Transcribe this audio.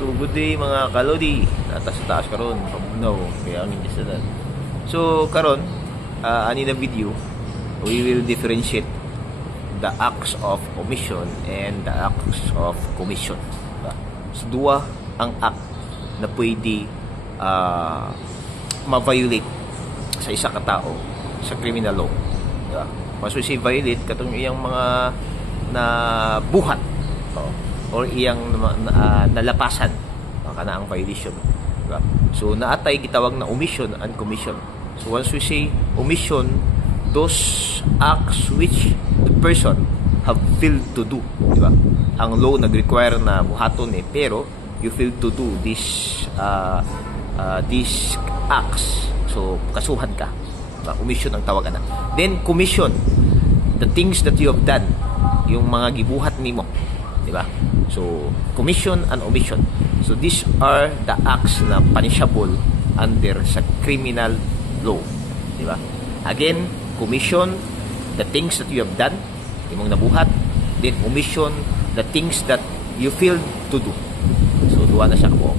So good day mga kalodi. Natas sa taas karon. No, kaya ang hindi sa. So karon ani na video, we will differentiate the acts of omission and the acts of commission. Diba? So duwa ang act na pwede ma-violate sa isa ka tao sa criminal law. Diba? Once we say violate, katong iyang mga na buhat or iyang nalapasan kana ang violation, diba? So naatay gitawag na omission and commission. So once we say omission, those acts which the person have failed to do, diba? Ang law nag-require na buhaton pero you failed to do these acts, so kasuhan ka, diba? Omission ang tawagan na. Then commission, the things that you have done, yung mga gibuhat nimo, diba? So commission and omission, so these are the acts na punishable under sa criminal law, diba? Again, commission, the things that you have done, imong nabuhat. Then omission, the things that you failed to do. So duwa na siya ko.